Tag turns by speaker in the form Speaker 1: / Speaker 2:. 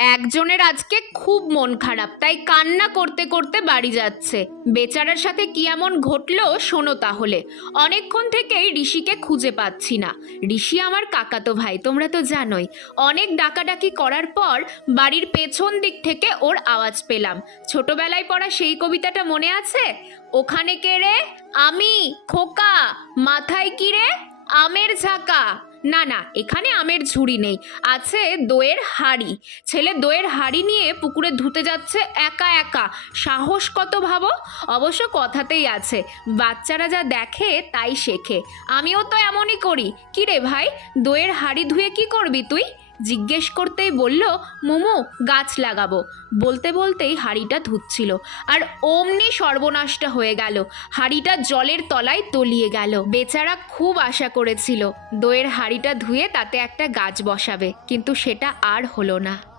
Speaker 1: একজনের আজকে খুব মন খারাপ, তাই কান্না করতে করতে বাড়ি যাচ্ছে। বেচারার সাথে কি এমন ঘটলো শোনো তাহলে। অনেকক্ষণ থেকেই ঋষিকে খুঁজে পাচ্ছি না। ঋষি আমার কাকাতো ভাই, তোমরা তো জানোই। অনেক ডাকাডাকি করার পর বাড়ির পেছন দিক থেকে ওর আওয়াজ পেলাম। ছোটবেলায় পড়া সেই কবিতাটা মনে আছে? ওখানে কে রে? আমি, খোকা, মাথায় কি রে? আমের ঝাঁকা। না না, এখানে আমের ঝুড়ি নেই। আছে দোয়ের হাড়ি। ছেলে দোয়ের হাড়ি নিয়ে পুকুরে ধুতে যাচ্ছে একা একা। সাহস কত ভাবো? অবশ্য কথাতেই আছে, বাচ্চারা যা দেখে তাই শেখে। আমিও তো এমনই করি। কি রে ভাই দোয়ের হাড়ি ধুয়ে কি করবি তুই? জিজ্ঞেস করতেই বলল, মোমো, গাছ লাগাবো। বলতে বলতেই হাড়িটা ধুচ্ছিল। আর অমনি সর্বনাশটা হয়ে গেল। হাড়িটা জলের তলায় তলিয়ে গেল। বেচারা খুব আশা করেছিল, দইয়ের হাড়িটা ধুয়ে তাতে একটা গাছ বসাবে। কিন্তু সেটা আর হলো না।